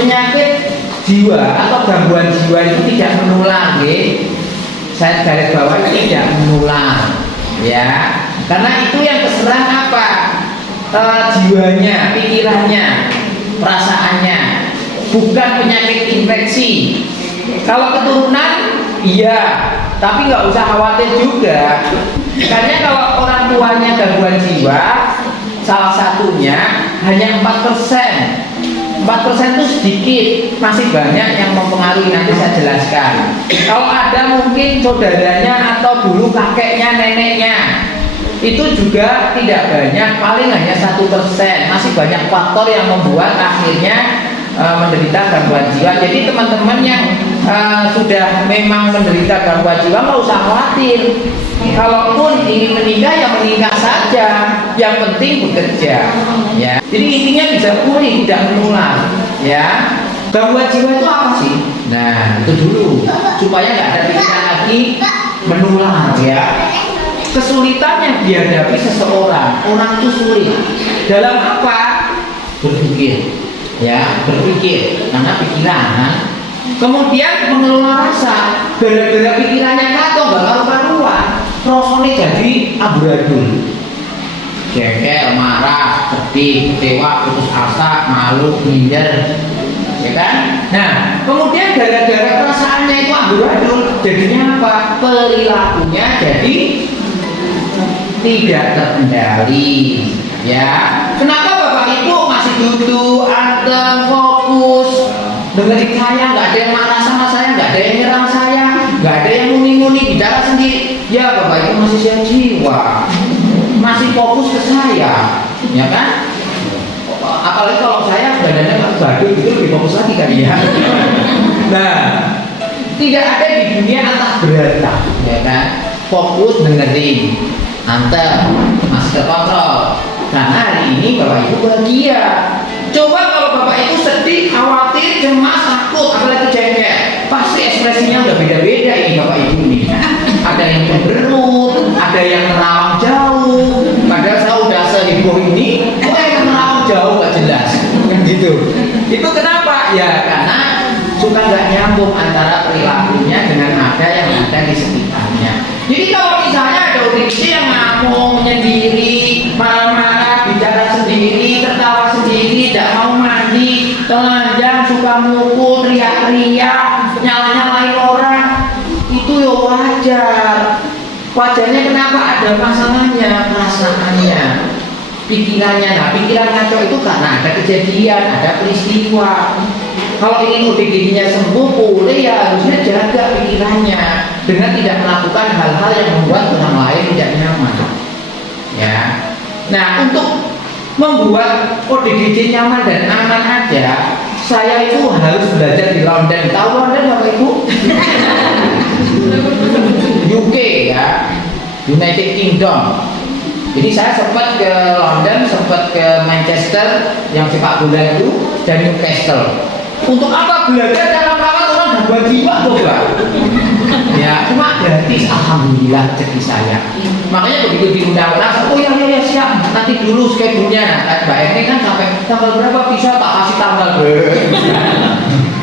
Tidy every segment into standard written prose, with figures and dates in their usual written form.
penyakit jiwa atau gangguan jiwa itu tidak menular, saya garis bawah, tidak menular, ya, karena itu yang terserang apa? Jiwanya, pikirannya, perasaannya, bukan penyakit infeksi. Kalau keturunan, iya, tapi nggak usah khawatir juga, karena kalau orang tuanya gangguan jiwa, salah satunya hanya 4%. 4% itu sedikit, masih banyak yang mempengaruhi, nanti saya jelaskan. Kalau ada mungkin saudaranya atau dulu kakeknya, neneknya, itu juga tidak banyak, paling hanya 1%. Masih banyak faktor yang membuat akhirnya menderita gangguan jiwa. Jadi teman-teman yang sudah memang menderita gangguan jiwa nggak usah khawatir. Kalaupun ingin menikah ya menikah saja, yang penting bekerja, ya. Jadi intinya bisa pulih, tidak menular, ya. Gangguan jiwa itu apa sih? Nah, itu dulu supaya nggak ada pikiran lagi menular, ya. Kesulitan yang dihadapi seseorang, orang itu sulit dalam apa? Berpikir, ya, berpikir karena pikiran. Kemudian mengelola rasa, gara-gara pikirannya kacau, nggak karu-karuan, rasanya jadi amburadul, jengkel, marah, sedih, kecewa, putus asa, malu, minder, ya kan? Nah, kemudian gara-gara perasaannya itu amburadul, jadinya apa? Perilakunya jadi tidak terkendali, ya. Kenapa Bapak Ibu masih duduk, ada fokus, dengerin saya, nggak ada yang marah sama saya, nggak ada yang nyerang saya, nggak ada yang muni-muni bicara sendiri, ya Bapak Ibu masih sehat jiwa, masih fokus ke saya, ya kan? Apalagi kalau saya badannya nggak badut itu lebih fokus lagi kan, ya. Nah, tidak ada di dunia atas berata, ya kan? Fokus dengerin, antar, masih terkontrol. Karena hari ini Bapak Ibu bahagia. Coba kalau Bapak Ibu sedih, khawatir, cemas, takut, apalagi jengkel, pasti ekspresinya udah beda-beda ini Bapak Ibu nih. Ada yang cemberut, ada yang merawang jauh. Padahal saya udah seheboh ini, kok yang merawang jauh gak jelas, kan gitu. Itu kenapa? Ya karena suka nggak nyambung antara perilakunya dengan ada yang ada di sekitarnya. Jadi kalau misalnya ada ODGJ yang ngomong menyendiri, marah-marah, bicara sendiri, tertawa sendiri, tidak mau mandi, telanjang, suka mukul, teriak-teriak, nyala-nyalain orang, itu ya wajar. Wajarnya kenapa? Ada masalahnya, perasaannya, pikirannya. Nah, pikiran kacau itu karena ada kejadian, ada peristiwa. Kalau ingin ODGJ-nya sembuh, pulih, ya harusnya jaga pikirannya dengan tidak melakukan hal-hal yang membuat orang lain tidak nyaman, ya. Nah, untuk membuat ODGJ nyaman dan aman aja, saya itu harus belajar di London. Tahu London Bapak Ibu? UK, ya, United Kingdom. Jadi saya sempat ke London, sempat ke Manchester yang sepak bola itu, dan Newcastle. Untuk apa? Belajar cara merawat orang gangguan jiwa, coba. Ya, cuma gratis, alhamdulillah rezeki saya. Makanya begitu diundang orang, oh ya siap, nanti dulu schedule-nya. Mbak Eni kan sampai tanggal berapa bisa tak kasih tanggal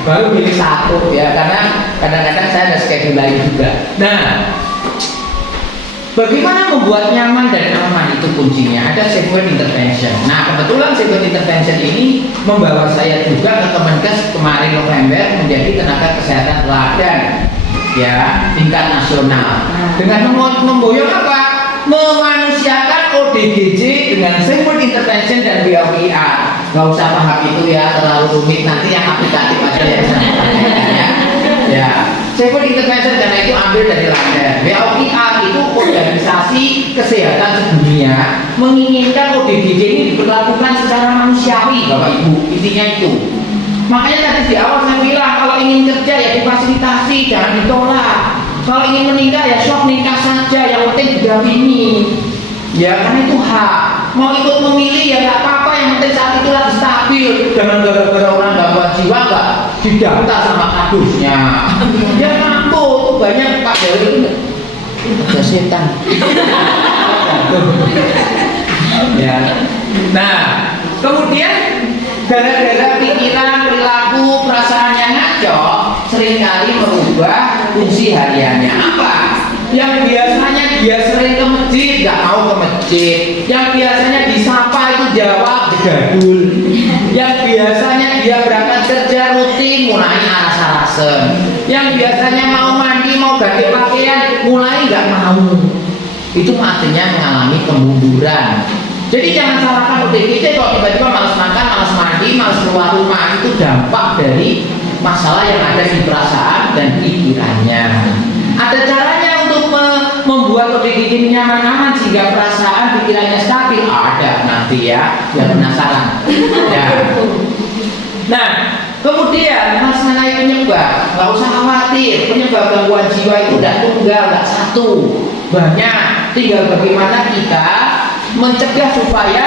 baru pilih satu, ya, karena kadang-kadang saya ada schedule lain juga. Nah, bagaimana membuat nyaman dan aman itu kuncinya, ada sequence intervention. Nah, kebetulan sequence intervention ini membawa saya juga ke Kemenkes kemarin November menjadi tenaga kesehatan teladan, ya, tingkat nasional. Dengan memboyong apa? Memanusiakan ODGJ dengan sequence intervention dan BOIR. Gak usah paham itu ya, terlalu rumit, nanti yang aplikatif aja ya. Ya, sequence intervention karena itu ambil dari London. BOIR itu organisasi kesehatan sedunia menginginkan ODGJ ini diperlakukan secara manusiawi, Bapak Ibu. Intinya itu. Makanya tadi di awal saya bilang kalau ingin kerja ya difasilitasi, jangan ditolak. Kalau ingin menikah ya sok nikah saja, yang penting didampingi. Ya karena itu hak. Mau ikut memilih ya nggak apa-apa, yang penting saat itu lagi stabil. Jangan gara-gara orang gangguan jiwa nggak didaftar sama kadusnya. Ya mampu, tuh banyak Pak Dewi itu ada setan. Ya. Nah, kemudian gara-gara pikiran, perilaku, juga fungsi hariannya. Apa? Yang biasanya dia sering ke masjid nggak mau ke masjid, yang biasanya disapa itu jawab gadul, yang biasanya dia berangkat kerja rutin mulai aras-arasen, yang biasanya mau mandi mau ganti pakaian mulai nggak mau. Itu artinya mengalami kemunduran. Jadi jangan salahkan ODGJ kalau tiba-tiba malas makan, malas mandi, malas keluar rumah. Itu dampak dari masalah yang ada di perasaan dan pikirannya. Ada caranya untuk membuat ODGJ nyaman-nyaman sehingga perasaan pikirannya stabil. Ada nanti ya, yang penasaran. Ya. Nah, kemudian mengenai penyebab, nggak usah khawatir. Penyebab gangguan jiwa itu tidak tunggal, tidak satu, banyak. Tinggal bagaimana kita mencegah supaya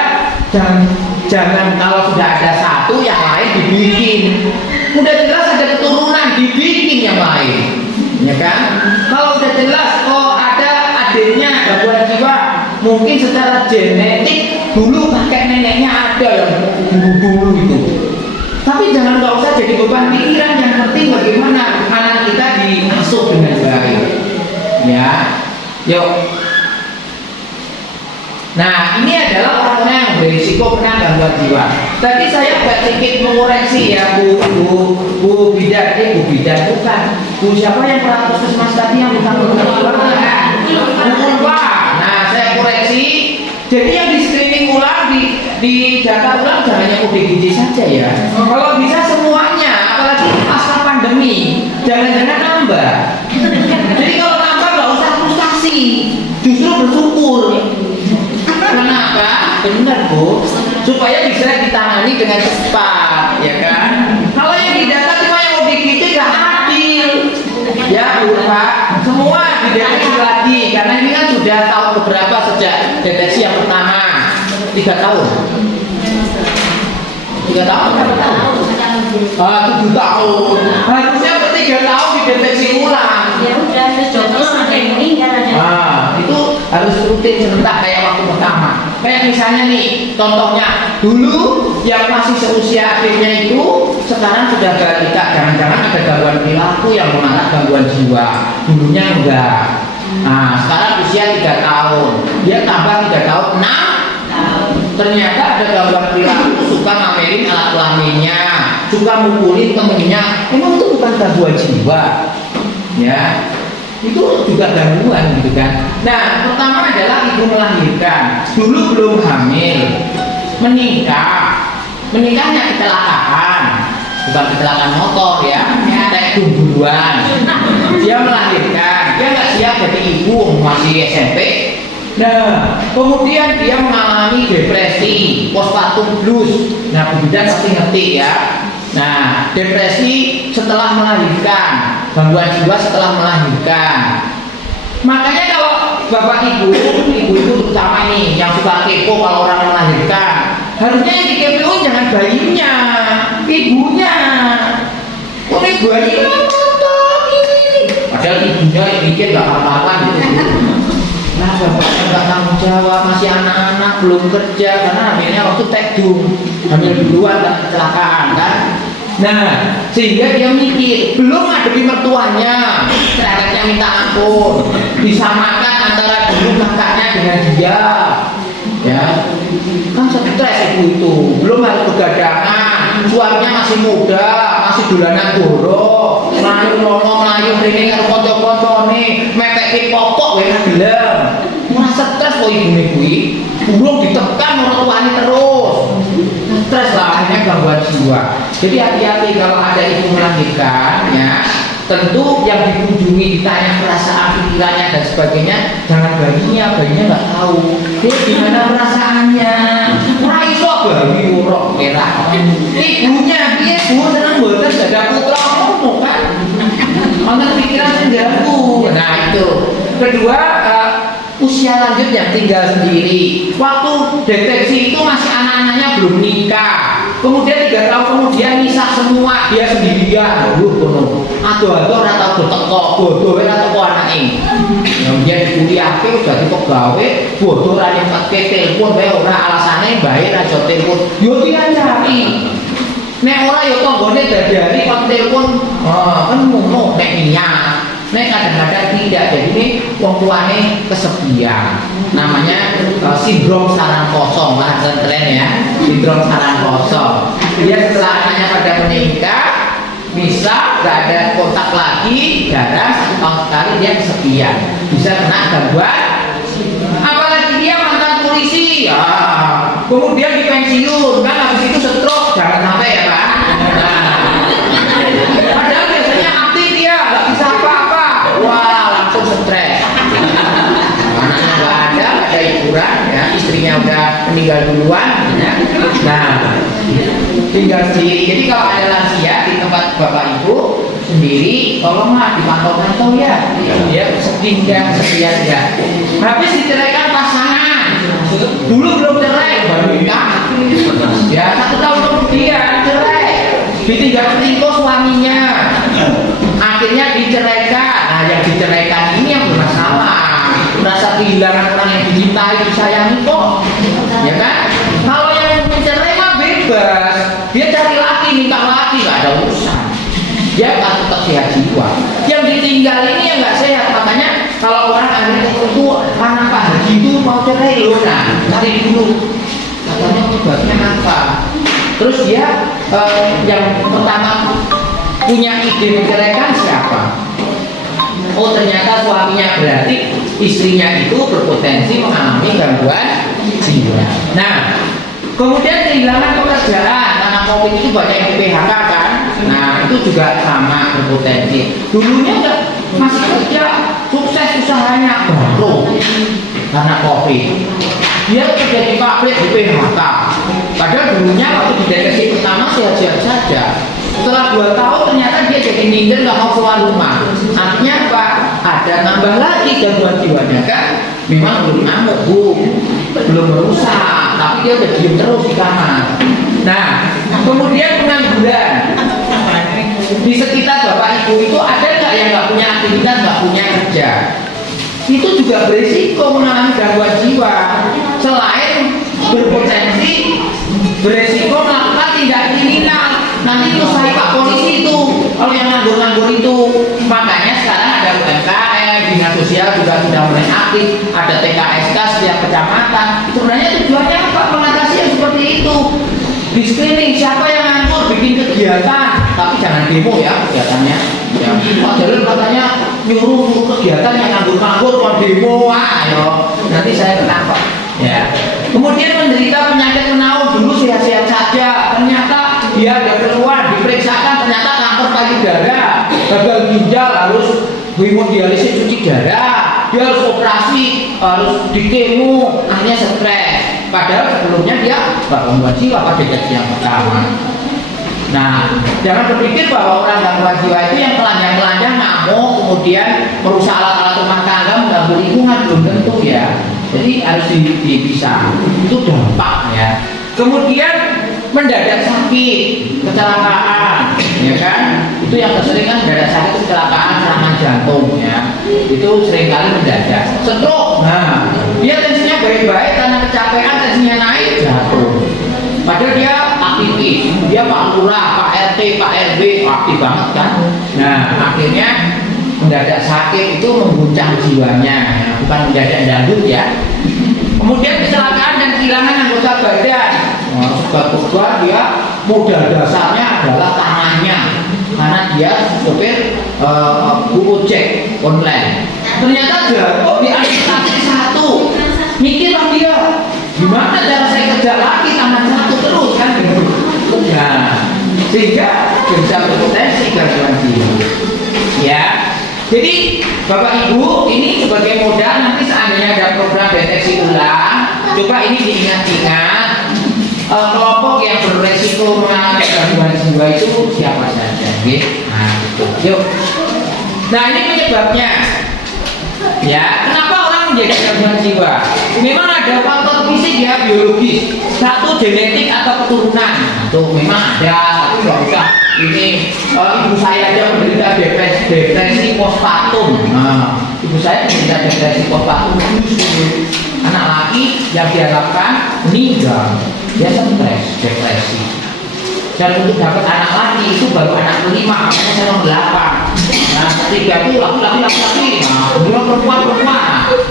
jangan kalau sudah ada satu yang lain dibikin. Udah jelas ada keturunan dibikin yang lain, ya kan? Kalau udah jelas oh ada adiknya gangguan jiwa, mungkin secara genetik dulu kakek neneknya ada yang dulu gitu. Tapi jangan nggak usah jadi beban pikiran. Yang penting bagaimana anak kita diasuh dengan baik, ya. Yuk. Nah, ini adalah orang-orang yang berisiko kena gangguan jiwa. Tadi saya agak sedikit mengoreksi ya, Bu Bidan, Bu Bidan bukan. Bu siapa yang pernah puskesmas tadi yang minta gangguan jiwa? Bu Ulfa. Nah, saya koreksi. Jadi yang di screening ulang, di data ulang jangan yang ODGJ saja ya. Kalau bisa semuanya, apalagi pasca pandemi, jangan-jangan nambah. Jadi kalau nambah nggak usah frustasi, justru bersyukur. Kenapa? Benar Bu, supaya bisa ditangani dengan cepat, ya kan? Kalau yang didata cuma yang ODGJ nggak adil, ya Bu Pak. Semua dideteksi lagi, karena ini kan sudah tahun keberapa sejak deteksi yang pertama? 3 tahun. 3 tahun berapa tahun? 7 tahun. Harusnya per 3 tahun dideteksi ulang. Ya udah, contohnya sampai meninggal aja. Itu harus rutin serentak kayak waktu pertama. Kayak misalnya nih, contohnya dulu yang masih seusia adiknya itu sekarang sudah balita, jangan-jangan ada gangguan perilaku yang mengarah gangguan jiwa. Dulunya enggak. Nah, sekarang usia 3 tahun, dia tambah 3 tahun 6. Ternyata ada gangguan perilaku, suka ngamerin alat kelaminnya, suka mukulin temennya. Emang itu bukan gangguan jiwa, ya? Itu juga gangguan gitu kan. Nah, pertama adalah ibu melahirkan, dulu belum hamil, menikahnya kecelakaan, bukan kecelakaan motor ya, tekung duluan. Dia melahirkan, dia nggak siap jadi ibu, masih SMP. Nah, kemudian dia mengalami depresi, postpartum blues. Nah, Bu Bidan pasti ngerti ya. Nah, depresi setelah melahirkan, gangguan jiwa setelah melahirkan. Makanya kalau bapak ibu itu terutama nih yang suka kepo kalau orang melahirkan, harusnya yang dikepo jangan bayinya, ibunya. Oh ini bayi ini. Padahal ibunya yang bikin gak apa-apa gitu. Nah bapaknya gak tanggung jawab, masih anak-anak belum kerja karena hamilnya waktu tekdung, hamil duluan dan kecelakaan kan. Nah, sehingga dia mikir, belum ngadepi mertuanya, ternyata minta ampun, disamakan antara dulu kakaknya dengan dia, ya, kan stres ibu itu, belum harus begadangan, suaminya masih muda, masih dolanan doro, melayu nono, melayu ringin karo kanca-kancane, mepeki popok wae gelem, merasa stres kok ibu kuwi, belum ditekan mertuanya terus. Stres lah, akhirnya gangguan jiwa. Jadi hati-hati kalau ada ibu melahirkan ya, tentu yang dikunjungi ditanya perasaan pikirannya dan sebagainya, jangan bayinya nggak tahu dia gimana perasaannya. Raiso bayi urok merah, ibunya dia bu senang banget ada putra kamu kan, mana pikiran terganggu. Nah itu. Kedua, usia lanjut yang tinggal sendiri. Waktu deteksi itu masih anak-anaknya belum nikah. Kemudian 3 tahun kemudian misah semua, dia sendirian. Ado-ado ora tau teko, bodoh ora teko anake. Kemudian kuliah ke dadi pegawe, bodoh ora nyempetke telepon wae ora alasane bae ra jo telepon. Yo diajari. Nek ora yo tanggane dadari kon telepon. Kan ngono. nek niat, nek kadang-kadang tidak. Jadi ini wong tuane kesepian. Namanya sindrom sarang kosong, bahasa keren ya. Sindrom sarang kosong. Dia setelah anaknya pada menikah, bisa nggak ada kontak lagi, jarang 1 tahun sekali dia kesepian, bisa kena gangguan. Apalagi dia mantan polisi, ya. Kemudian di pensiun, kan habis itu stroke, jangan sampai ya Pak. Nah, padahal biasanya aktif dia, nggak bisa apa-apa, wah langsung stres. Anaknya nggak ada hiburan, ya. Istrinya udah meninggal duluan, ya. Nah, tinggal sendiri. Jadi kalau ada lansia di tempat bapak ibu sendiri, tolonglah dipantau-pantau ya. Dia setinggal sekian ya. Habis diceraikan pasangan, dulu belum cerai, baru nikah. Ya 1 tahun kemudian cerai, ditinggal selingkuh suaminya, akhirnya diceraikan. Nah yang diceraikan ini yang bermasalah, merasa kehilangan orang yang dicintai, disayangi kok, ya kan? Kalau yang mencerai mah bebas, dia cari laki, nikah laki, nggak ada urusan. Dia akan tetap sehat jiwa. Yang ditinggal ini yang nggak sehat, makanya kalau orang akhirnya itu mana Pak Haji itu mau cerai loh, nah cari dulu, katanya sebabnya apa. Terus dia yang pertama punya ide menceraikan siapa? Oh ternyata suaminya, berarti istrinya itu berpotensi mengalami gangguan jiwa. Nah kemudian kehilangan pekerjaan karena COVID itu banyak yang PHK kan. Nah itu juga sama berpotensi. Dulunya masih kerja, sukses usahanya, bangkrut karena COVID. Dia kerja di pabrik di PHK. Padahal dulunya waktu di deteksi pertama sehat-sehat saja. Setelah 2 tahun ternyata dia jadi minder, nggak mau keluar rumah. Artinya apa? Ada nambah lagi gangguan jiwanya kan? Memang belum ngamuk bu, belum merusak, tapi dia udah diem terus di kamar. Nah, kemudian pengangguran. Di sekitar bapak ibu itu ada nggak yang nggak punya aktivitas, nggak punya kerja? Itu juga berisiko mengalami gangguan jiwa. Selain berpotensi berisiko melakukan tindak kriminal. Nanti itu saya Pak Polisi itu kalau yang nganggur-nganggur itu. Makanya sekarang ada UMKM, dinas sosial juga sudah mulai aktif, ada TKSK setiap kecamatan. Sebenarnya tujuannya apa? Mengatasi yang seperti itu. Di screening siapa yang nganggur, bikin kegiatan, tapi jangan demo ya kegiatannya. Ya, Pak Jalil katanya nyuruh kegiatan yang nganggur-nganggur kalau demo, ayo nanti saya ketangkap. Ya. Kemudian menderita penyakit menaun, dulu sehat-sehat saja, ternyata dia ada keluar, diperiksakan ternyata kanker payudara, gagal ginjal, harus hemodialisis cuci darah, dia harus operasi, harus dikemo, akhirnya stres. Padahal sebelumnya dia gangguan jiwa pada deteksi yang pertama. Nah, jangan berpikir bahwa orang gangguan jiwa itu yang telanjang-telanjang ngamuk, kemudian merusak alat-alat rumah tangga, mengganggu lingkungan, belum tentu ya. Jadi harus dipisah. Itu dampak ya. Kemudian mendadak sakit, kecelakaan, ya kan? Itu yang sering kan mendadak sakit, kecelakaan, serangan jantung ya. Itu seringkali mendadak. Stroke. Nah, dia tensinya baik-baik karena kecapean, tensinya naik, jatuh. Padahal dia aktivis, dia Pak Lurah, Pak RT, Pak RW, aktif banget kan. Nah, akhirnya mendadak sakit itu mengguncang jiwanya, bukan mendadak dangdut ya. Kemudian kecelakaan dan kehilangan anggota badan. Sebab dia modal dasarnya adalah tangannya, karena dia sopir ojek online. Ternyata jatuh di amputasi 1. Mikirlah dia, gimana cara saya kerja lagi tangan 1 terus kan gitu. Nah, sehingga bisa berpotensi gangguan jiwa. Ya. Jadi Bapak Ibu ini sebagai modal nanti seandainya ada program deteksi ulang, coba ini diingat-ingat kelompok yang beresiko mengalami gangguan jiwa itu siapa saja, gitu. Nah, gitu. Yuk. Nah ini penyebabnya. Ya, kenapa orang menjadi gangguan jiwa? Memang ada faktor fisik ya, biologis. Satu genetik atau keturunan. Tuh memang ada, tapi nggak usah. Ini ibu saya aja menderita depresi postpartum. Nah, ibu saya menderita depresi postpartum. Anak laki yang diharapkan meninggal, dia stres, depresi. dan untuk dapat anak lagi itu baru anak kelima, makanya saya nomor 8. Nah ketiga itu laki-laki, nah kedua perempuan,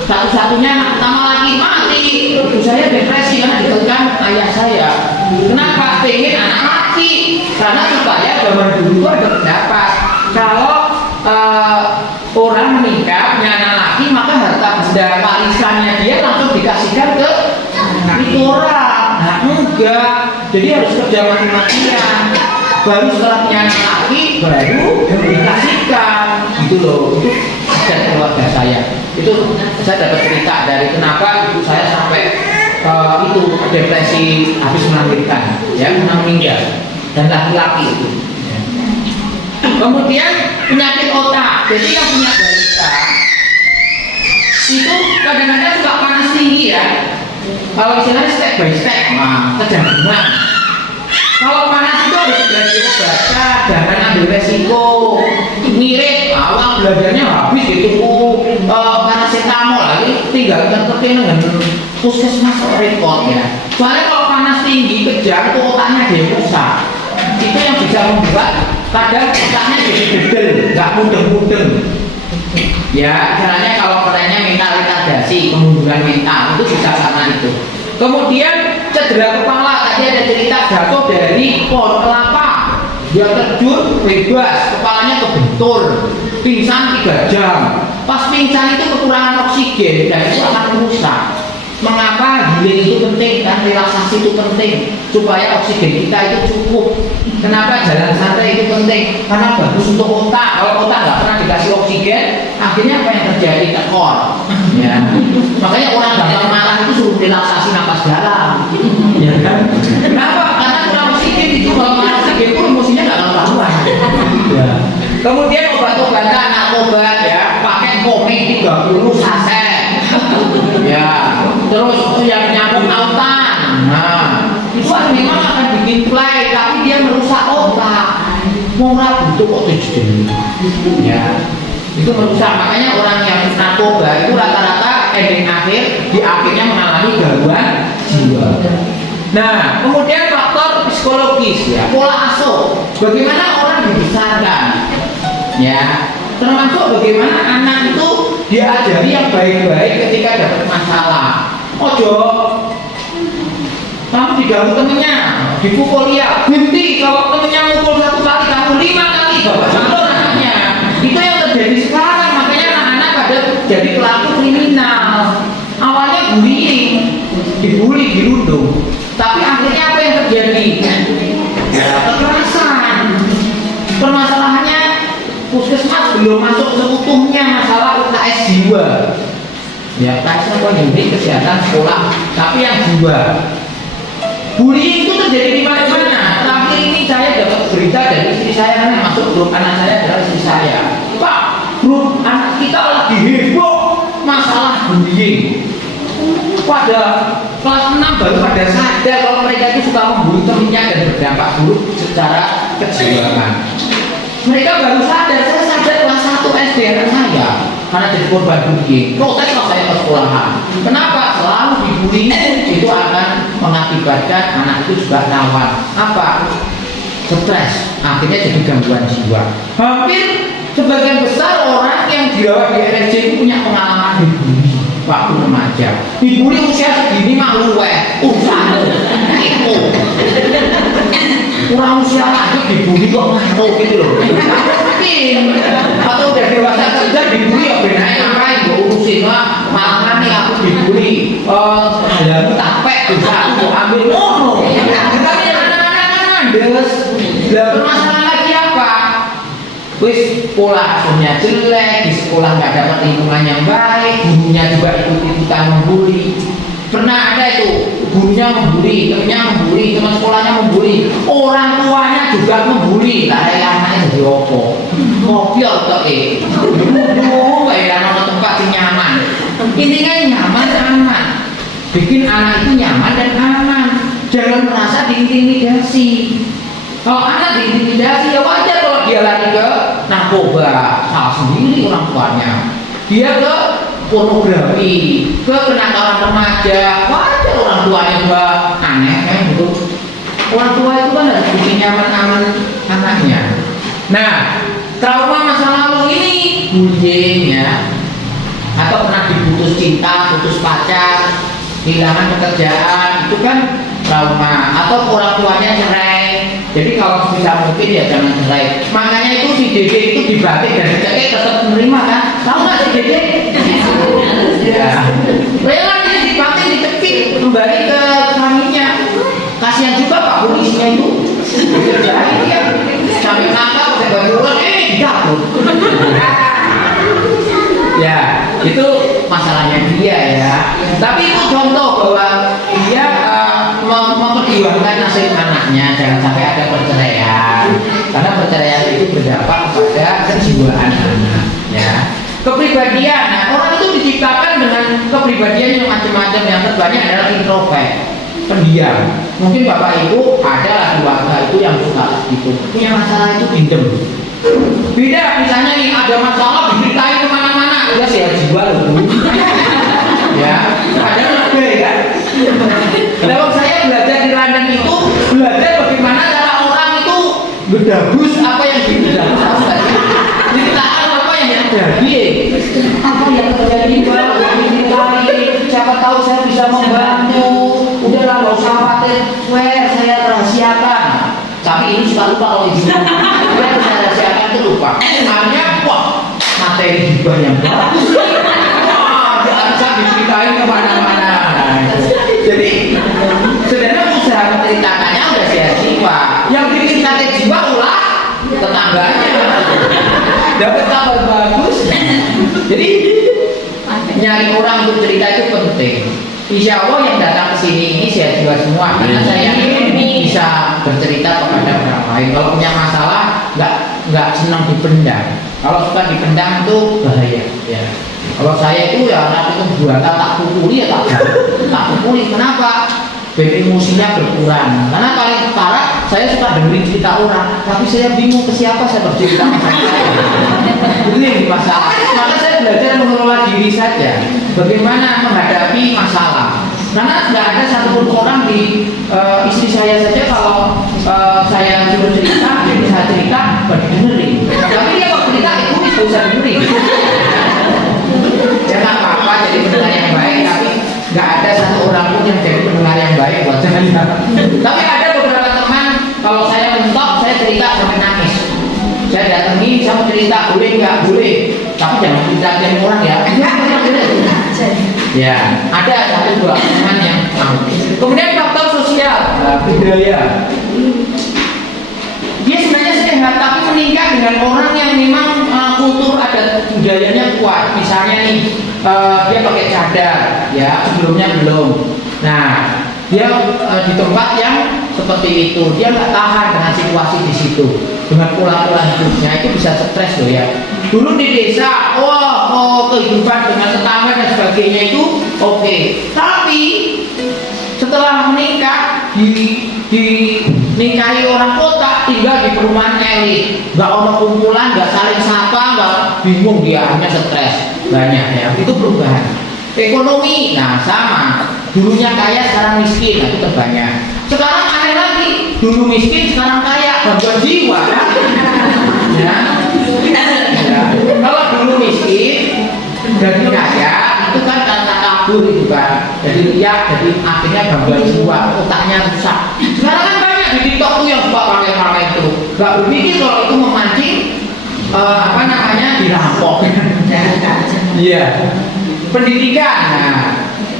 satu-satunya anak pertama lagi mati. Itu saya depresi karena ditekan ayah saya. Kenapa? Pengen anak laki, karena supaya zaman dulu itu ada pendapat kalau orang menikah punya anak laki maka harta benda warisannya dia langsung dikasihkan ke itu orang. Nah enggak, jadi harus kerja mati-matian, baru setelah punya anak laki baru dikasihkan gitu loh. Itu dari keluarga saya, itu saya dapat cerita dari kenapa ibu saya sampai itu depresi habis melahirkan, ya meninggal, dan laki-laki itu. Kemudian penyakit otak, jadi yang punya balita itu kadang-kadang suka panas tinggi ya. Kalau istilahnya step by step, kejangan. Kalau panas itu harus segera diobatkan, jangan ambil resiko. Ngirit, uang belajarnya habis gitu. Paracetamol lagi, tinggal terketin dengan puskesmas repot ya. Soalnya kalau panas tinggi, kejang, itu otaknya dia rusak. Itu yang bisa membuat kadang otaknya jadi bedel, nggak mudeng-mudeng. Ya, caranya kalau kerennya mental retardasi, kemunduran mental itu bisa karena itu. Kemudian cedera kepala, tadi ada cerita jatuh dari pohon kelapa, dia terjun bebas, kepalanya kebentur, pingsan 3 jam. Pas pingsan itu kekurangan oksigen dan itu akan merusak. Mengapa healing itu penting dan relaksasi itu penting supaya oksigen kita itu cukup. Kenapa jalan santai itu penting? Karena bagus untuk otak. Kalau otak nggak pernah dikasih oksigen, akhirnya apa yang terjadi? Tekor. Ya. Makanya orang gampang marah itu suruh relaksasi napas dalam. Ya kan? Kenapa? Karena kurang oksigen itu kalau kurang oksigen itu emosinya nggak karuan. Ya. Kemudian obat-obatan narkoba ya, pakai komik 30 saset. Ya. Terus yang nyambung autan, nah itu memang akan bikin play, tapi dia merusak otak. Mau butuh kok tujuh, ya itu merusak. Makanya orang yang narkoba itu rata-rata ending akhir di akhirnya mengalami gangguan jiwa. Nah kemudian faktor psikologis ya, pola asuh. Bagaimana orang dibesarkan, ya termasuk bagaimana anak itu diajari yang baik-baik ketika dapat masalah. Ojo kamu diganggu temennya, dipukul ya, berhenti. Kalau temennya mukul 1 kali, kamu 5 kali, bapak contoh anaknya. Itu yang terjadi sekarang, makanya anak-anak pada jadi pelaku kriminal. Awalnya bullying, dibully, dirundung, tapi akhirnya apa yang terjadi? Ya, kekerasan. Permasalahannya puskesmas belum masuk seutuhnya masalah UKS jiwa. Ya, UKS apa unit kesehatan sekolah, tapi yang jiwa. Bullying itu terjadi di mana-mana. Terakhir ini saya dapat berita dari istri saya, karena masuk grup anak saya adalah istri saya. Pak, grup anak kita lagi heboh masalah bullying. Pada kelas 6 baru pada sadar kalau mereka itu suka membuli temannya dan berdampak buruk secara kejiwaan. Mereka baru sadar, saya sadar kelas 1 SD anak saya karena jadi korban bullying. Protes kalau saya ke sekolahan. Kenapa? Selalu dibully itu akan mengakibatkan anak itu juga rawan apa? Stres, akhirnya jadi gangguan jiwa. Hampir sebagian besar orang yang dirawat di RSJ itu punya pengalaman dibully waktu remaja. Dibully usia segini mah luweh, urusan itu. Kurang usia lanjut dibully kok ngantuk gitu loh. Mungkin atau udah dewasa kerja dibully ya benaik ngapain gue urusin lah. Malah nih aku dibully. Ada tapek bisa aku ambil mono. Tapi anak-anak andes. Lah permasalahan lagi apa? Wis pola asuhnya jelek, di sekolah nggak dapat lingkungan yang baik, gurunya juga ikut-ikutan membuli. Pernah ada itu gurunya membuli, temennya membuli, teman sekolahnya membuli, orang tuanya juga membuli. Lah anaknya jadi opo? Kopiol tok kayak anak tempat yang nyaman. Intinya nyaman aman. Bikin anak itu nyaman dan aman. Jangan merasa diintimidasi. Kalau anak diintimidasi ya wajar kalau dia lari ke narkoba, salah sendiri orang tuanya. Dia ke pornografi, ke kenakalan remaja, wajar orang tuanya juga aneh kan gitu. Orang tua itu kan harus bikin nyaman-aman anaknya. Nah, trauma masa lalu ini bullying ya, atau pernah diputus cinta, putus pacar, kehilangan pekerjaan, itu kan trauma. Atau orang tuanya cerai. Jadi kalau bisa mungkin ya jangan cerai. Makanya itu si Dede itu dibatik dan dicekik tetap menerima kan? Tahu nggak si Dede? Ya. Rela dia dibatik, dicekik kembali ke suaminya. Kasihan juga Pak polisinya itu. Dikerjain dia sampai nakal pakai baju orang jatuh. Ya, itu masalahnya dia ya. Tapi itu contoh bahwa dia memperjuangkan nasib anaknya, jangan sampai ada perceraian. Karena perceraian itu berdampak pada kejiwaan anak. Ya, kepribadian. Nah, orang itu diciptakan dengan kepribadian yang macam-macam. Yang terbanyak adalah introvert, pendiam. Mungkin bapak ibu ada lah keluarga itu yang suka gitu, punya masalah itu dendam. Beda misalnya nih ada masalah diceritain kemana-mana, udah sehat jiwa loh. Ya, ada ada ya. Kalau saya belajar di London itu belajar bagaimana cara orang itu berdabus apa yang diberdabus apa tadi? Ceritakan apa yang terjadi, apa yang terjadi siapa tahu saya bisa membantu. Udahlah nggak usah khawatir, saya rahasiakan. Tapi ini suka lupa kalau ibu. Saya rahasiakan itu lupa. Sebenarnya wah materi juga yang bagus. Wah bisa diceritain kemana-mana. Jadi sebenarnya usaha menceritakannya udah sia-sia. Yang bikin sakit jiwa ulah tetangganya. Dapat kabar bagus. Jadi nyari orang untuk cerita itu penting. Insya Allah yang datang ke sini ini sehat jiwa semua karena saya bisa bercerita kepada orang lain. Kalau punya masalah nggak senang dipendam. Kalau suka dipendam itu bahaya. Ya. Kalau saya itu ya anak itu buatan tak pukuli ya tak pukuli. Kenapa? Biar emosinya berkurang. Karena paling parah saya suka dengerin cerita orang, tapi saya bingung ke siapa saya bercerita. Itu yang masalah. Maka saya belajar mengelola diri saja. Bagaimana menghadapi masalah. Karena nggak ada satupun orang di istri saya saja kalau saya suruh cerita, dia bisa cerita, dengerin. Tapi dia kalau cerita itu bisa dengerin. Ya nggak apa-apa jadi pendengar yang baik, tapi nggak ada satu orang pun yang jadi pendengar yang baik buat saya. Tapi ada beberapa teman kalau saya mentok, saya cerita sampai nangis. Saya datangi, saya mau cerita, boleh nggak? Boleh. Tapi jangan cerita orang ya. Ya, ada satu dua teman yang mau. Kemudian faktor sosial, budaya. Dia sebenarnya sehat, tapi meningkat dengan orang yang memang kultur adat budayanya kuat. Misalnya nih, dia pakai cadar, ya sebelumnya belum. Nah, dia di tempat yang seperti itu, dia nggak tahan dengan situasi di situ, dengan pola-pola hidupnya itu bisa stres loh ya. Dulu di desa, kehidupan dengan tetangga dan sebagainya itu oke. Tapi setelah menikah dinikahi orang kota, tinggal di perumahan elit, nggak ada kumpulan, nggak saling sapa, nggak bingung dia hanya stres banyak ya. Itu perubahan ekonomi. Nah sama, dulunya kaya sekarang miskin, nah, itu terbanyak. Sekarang aneh lagi, dulu miskin sekarang kaya, gangguan jiwa kan? Ya. Kalau dulu miskin dan kaya itu kan karena kabur itu kan, jadi riak, jadi akhirnya gangguan jiwa, otaknya rusak. Sekarang kan banyak di TikTok tuh yang suka pakai itu, nggak berpikir kalau itu memancing dirampok. Iya. Pendidikan. Nah,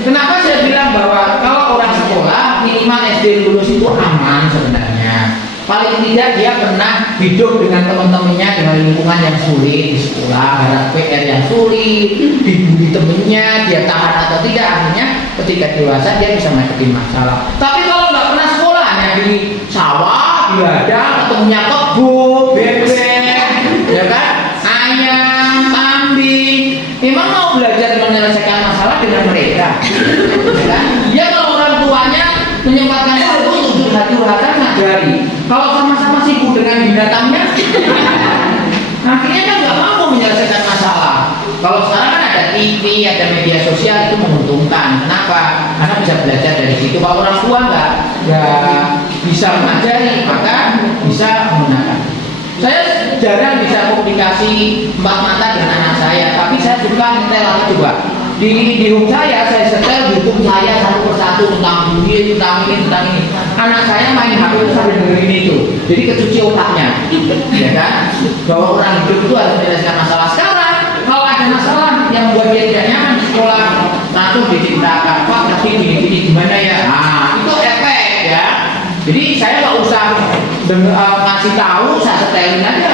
kenapa saya bilang bahwa kalau orang sekolah minimal SD lulus itu aman sebenarnya. Paling tidak dia pernah hidup dengan teman-temannya dengan lingkungan yang sulit di sekolah, ada PR yang sulit, dibully temennya, dia tahan atau tidak, akhirnya ketika dewasa dia bisa menghadapi masalah. Tapi kalau nggak pernah sekolah, hanya di sawah, di ladang, ketemunya kebun, bebek, ya kan, ayam, kambing, memang mau belajar menyelesaikan masalah dengan mereka, ya kan? Dia kalau orang tuanya menyempatkan waktu untuk curhat-curhatan ngajari. Kalau sama-sama sibuk dengan binatangnya, akhirnya kan nggak mampu menyelesaikan masalah. Kalau sekarang kan ada TV, ada media sosial, itu menguntungkan. Kenapa? Karena bisa belajar dari situ. Kalau orang tua nggak bisa mengajari, maka bisa menggunakan. Saya jarang bisa komunikasi empat mata dengan anak saya, tapi saya suka nyetel apa coba. Di home saya setel YouTube saya satu persatu tentang duit, tentang ini. Anak saya main HP itu sambil dengerin itu, jadi kecuci otaknya, ya kan? Bahwa orang hidup itu harus menyelesaikan masalah. Sekarang kalau ada masalah yang buat dia tidak nyaman di sekolah, langsung diceritakan, Pak, tapi gini gimana ya? Nah, itu efek ya. Jadi saya nggak usah ngasih tahu, saya setelin aja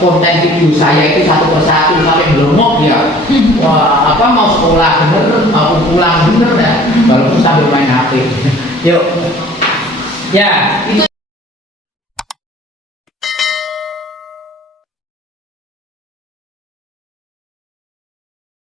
konten video saya itu satu persatu sampai belum ya. Wah, apa mau sekolah bener, mau pulang bener ya, walaupun sambil main HP. Yuk, ya itu.